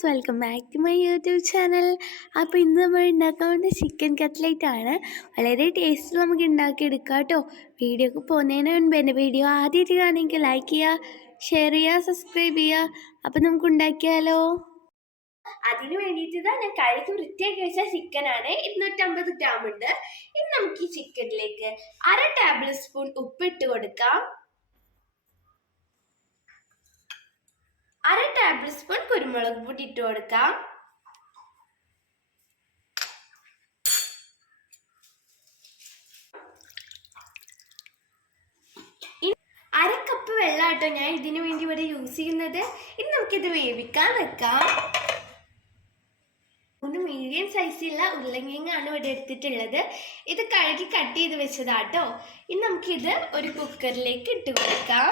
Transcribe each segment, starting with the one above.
Guys, welcome back to my YouTube channel. അപ്പോൾ ഇന്ന് നമ്മൾ ഉണ്ടാക്കാൻ വേണ്ട ചിക്കൻ കട്ട്ലേറ്റ് ആണ്. വളരെ ടേസ്റ്റിൽ നമുക്ക് ഉണ്ടാക്കിയെടുക്കാം കേട്ടോ. വീഡിയോക്ക് പോകുന്നതിന് മുൻപ് എൻ്റെ വീഡിയോ ആദ്യമായിട്ട് കാണുമെങ്കിൽ ലൈക്ക് ചെയ്യുക, ഷെയർ ചെയ്യുക, സബ്സ്ക്രൈബ് ചെയ്യുക. അപ്പോൾ നമുക്ക് ഉണ്ടാക്കിയാലോ. അതിന് വേണ്ടിയിട്ട് ഞാൻ കഴുകി വൃത്തിയാക്കി വെച്ച ചിക്കനാണ്. 250 ഗ്രാം ഉണ്ട്. ഇനി നമുക്ക് ഈ ചിക്കനിലേക്ക് 1/2 ടേബിൾ സ്പൂൺ ഉപ്പിട്ട് കൊടുക്കാം. 1/2 ടേബിൾ സ്പൂൺ കുരുമുളക് പൊടി ഇട്ട് കൊടുക്കാം. അര കപ്പ് വെള്ളമാട്ടോ ഞാൻ ഇതിനു വേണ്ടി ഇവിടെ യൂസ് ചെയ്യുന്നത്. ഇനി നമുക്കിത് വേവിക്കാൻ വെക്കാം. 3 മീഡിയം സൈസുള്ള ഉരുളക്കിഴങ്ങാണ് ഇവിടെ എടുത്തിട്ടുള്ളത്. ഇത് കഴുകി കട്ട് ചെയ്ത് വെച്ചതാട്ടോ. ഇനി നമുക്കിത് ഒരു കുക്കറിലേക്ക് ഇട്ട് കൊടുക്കാം.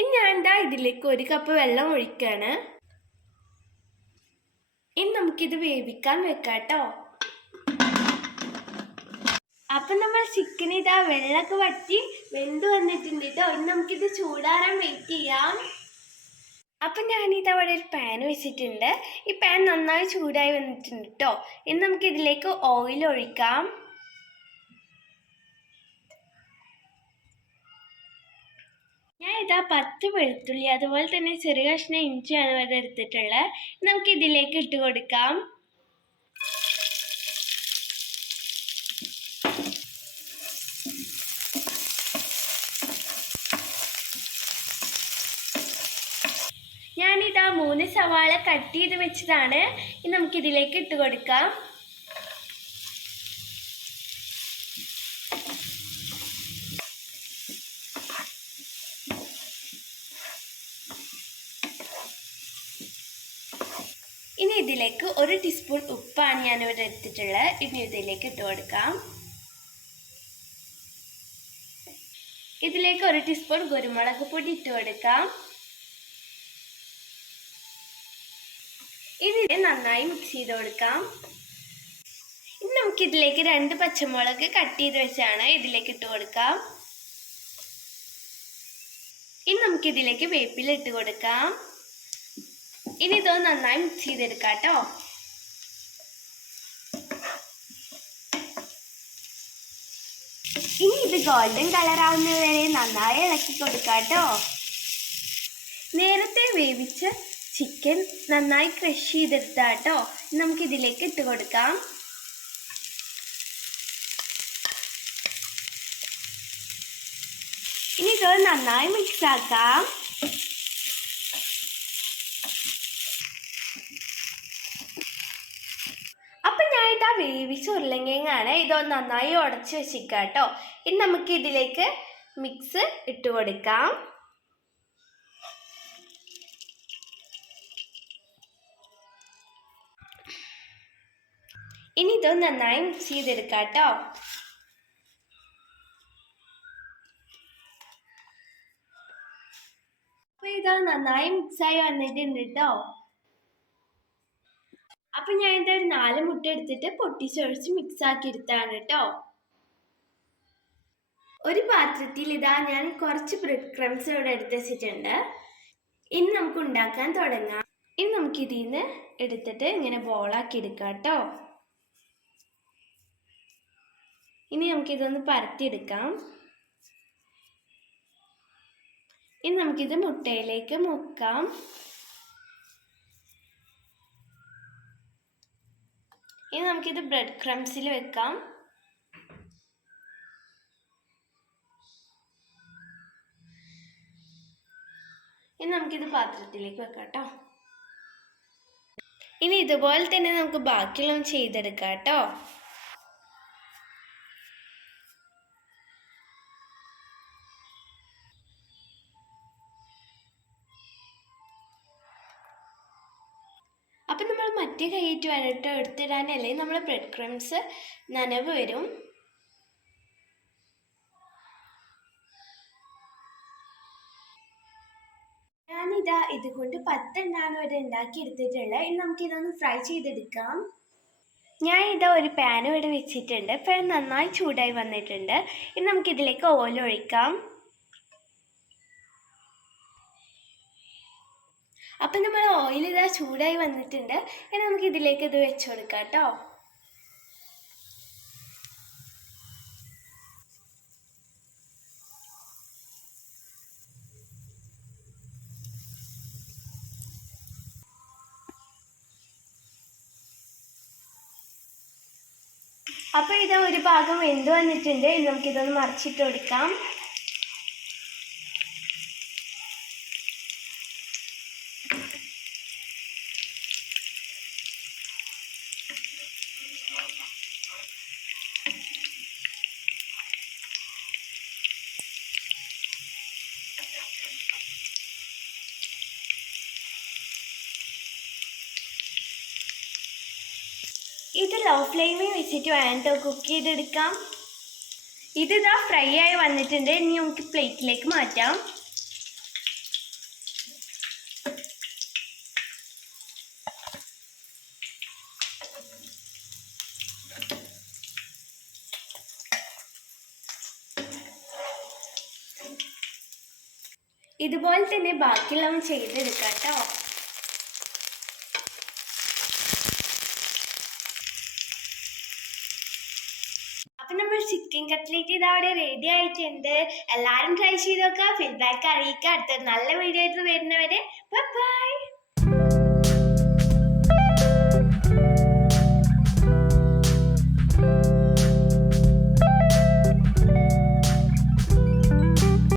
ഇനി ഞാൻ ഇതിലേക്ക് 1 കപ്പ് വെള്ളം ഒഴിക്കാണ്. ഇനി നമുക്കിത് വേവിക്കാൻ വെക്കാട്ടോ. അപ്പം നമ്മൾ ചിക്കൻ വെള്ളമൊക്കെ വറ്റി വെന്ത് വന്നിട്ടുണ്ട് കേട്ടോ. ഇനി നമുക്കിത് ചൂടാറാൻ വെയിറ്റ് ചെയ്യാം. അപ്പം അവിടെ ഒരു പാൻ വെച്ചിട്ടുണ്ട്. ഈ പാൻ നന്നായി ചൂടായി വന്നിട്ടുണ്ട് കേട്ടോ. ഇനി നമുക്കിതിലേക്ക് ഓയിൽ ഒഴിക്കാം. ഞാൻ 10 വെളുത്തുള്ളി അതുപോലെ തന്നെ ചെറിയ കഷ്ണം ഇഞ്ചിയാണ് ഇവിടെ എടുത്തിട്ടുള്ളത്. നമുക്ക് ഇതിലേക്ക് ഇട്ട് കൊടുക്കാം. ഞാൻ 3 സവാള കട്ട് ചെയ്ത് വെച്ചതാണ്. ഇനി നമുക്കിതിലേക്ക് ഇട്ട് കൊടുക്കാം. ഇനി ഇതിലേക്ക് 1 ടീസ്പൂൺ ഉപ്പാണ് ഞാനിവിടെ എടുത്തിട്ടുള്ളത്. ഇനി ഇതിലേക്ക് ഇട്ട് കൊടുക്കാം. ഇതിലേക്ക് 1 ടീസ്പൂൺ കുരുമുളക് പൊടി ഇട്ട് കൊടുക്കാം. ഇനി നന്നായി മിക്സ് ചെയ്ത് കൊടുക്കാം. ഇനി നമുക്കിതിലേക്ക് 2 പച്ചമുളക് കട്ട് ചെയ്ത് വെച്ചാണ് ഇതിലേക്ക് ഇട്ട് കൊടുക്കാം. ഇനി നമുക്കിതിലേക്ക് വേപ്പില ഇട്ട് കൊടുക്കാം. ഇനി ഇത് നന്നായി മിക്സ് ചെയ്തെടുക്കാം കേട്ടോ. ഇനി ഇത് ഗോൾഡൻ കളർ ആവുന്നത് വരെ നന്നായി ഇളക്കി കൊടുക്കാം കേട്ടോ. നേരത്തെ വേവിച്ച ചിക്കൻ നന്നായി ക്രഷ് ചെയ്തെടുത്താം കേട്ടോ. നമുക്കിതിലേക്ക് ഇട്ട് കൊടുക്കാം. ഇനി ഇത് നന്നായി മിക്സ് ആക്കാം. അപ്പം ഞാൻ വേവിച്ച ഉരുളക്കിഴങ്ങാണ്. ഇതൊന്ന് നന്നായി ഉടച്ച് വെച്ചിരിക്കാം കേട്ടോ. ഇനി നമുക്ക് ഇതിലേക്ക് മിക്സ് ഇട്ട് കൊടുക്കാം. ഇനി ഇത് നന്നായി മിക്സ് ചെയ്തെടുക്കാം കേട്ടോ. അപ്പോൾ നന്നായി മിക്സായി വന്നിട്ടുണ്ട് കേട്ടോ. അപ്പം ഞാൻ ഒരു 4 മുട്ട എടുത്തിട്ട് പൊട്ടിച്ചൊഴിച്ച് മിക്സ് ആക്കി എടുത്താണ് കേട്ടോ. ഒരു പാത്രത്തിൽ ഞാൻ കുറച്ച് ബ്രെഡ് ക്രംസ് ഇവിടെ എടുത്ത് വെച്ചിട്ടുണ്ട്. ഇനി നമുക്ക് ഉണ്ടാക്കാൻ തുടങ്ങാം. ഇനി നമുക്ക് ഇതിൽ നിന്ന് എടുത്തിട്ട് ഇങ്ങനെ ബോളാക്കി എടുക്കാം കേട്ടോ. ഇനി നമുക്കിതൊന്ന് പരത്തിയെടുക്കാം. ഇനി നമുക്കിത് മുട്ടയിലേക്ക് മുക്കാം. ഇനി നമുക്കിത് ബ്രെഡ് ക്രംസിൽ വെക്കാം. ഇനി നമുക്കിത് പാത്രത്തിലേക്ക് വെക്കാം കേട്ടോ. ഇനി ഇതുപോലെ തന്നെ നമുക്ക് ബാക്കിയുള്ളതും ചെയ്തെടുക്കാം കേട്ടോ. അപ്പം നമ്മൾ മറ്റേ കൈയിട്ട് വരട്ടോ എടുത്തിടാനല്ലേ നമ്മൾ ബ്രെഡ് ക്രംസ് നനവ് വരും. ഇതുകൊണ്ട് 10 എണ്ണമാണ് ഇവിടെ ഉണ്ടാക്കി എടുത്തിട്ടുള്ളത്. ഇനി നമുക്കിതൊന്ന് ഫ്രൈ ചെയ്തെടുക്കാം. ഞാൻ ഒരു പാൻ ഇവിടെ വെച്ചിട്ടുണ്ട്. പാൻ നന്നായി ചൂടായി വന്നിട്ടുണ്ട്. ഇനി നമുക്കിതിലേക്ക് ഓയിൽ ഒഴിക്കാം. അപ്പം നമ്മൾ ഓയിൽ ഇതാ ചൂടായി വന്നിട്ടുണ്ട്. ഇനി നമുക്ക് ഇതിലേക്ക് ഇത് വെച്ച് കൊടുക്കാം കേട്ടോ. അപ്പോൾ ഇതാ ഒരു ഭാഗം വെന്ത് വന്നിട്ടുണ്ട്. ഇനി നമുക്കിതൊന്ന് മറിച്ചിട്ട് കൊടുക്കാം. ഇത് ലോ ഫ്ലെയിമിൽ വെച്ചിട്ട് വേണം കുക്ക് ചെയ്തെടുക്കാം. ഇതിതാ ഫ്രൈ ആയി വന്നിട്ടുണ്ട്. ഇനി നമുക്ക് പ്ലേറ്റിലേക്ക് മാറ്റാം. ഇതുപോലെ തന്നെ ബാക്കിയെല്ലാം ചെയ്തെടുക്കാം കേട്ടോ. അപ്പം നമ്മൾ ചിക്കൻ കട്ട്ലേറ്റ് ഇതവിടെ റെഡി ആയിട്ടുണ്ട്. എല്ലാവരും ട്രൈ ചെയ്ത് നോക്കുക. ഫീഡ്ബാക്ക് അറിയിക്കുക. അടുത്ത നല്ല വീഡിയോ ആയിട്ട് വരുന്നവരെ ബൈ.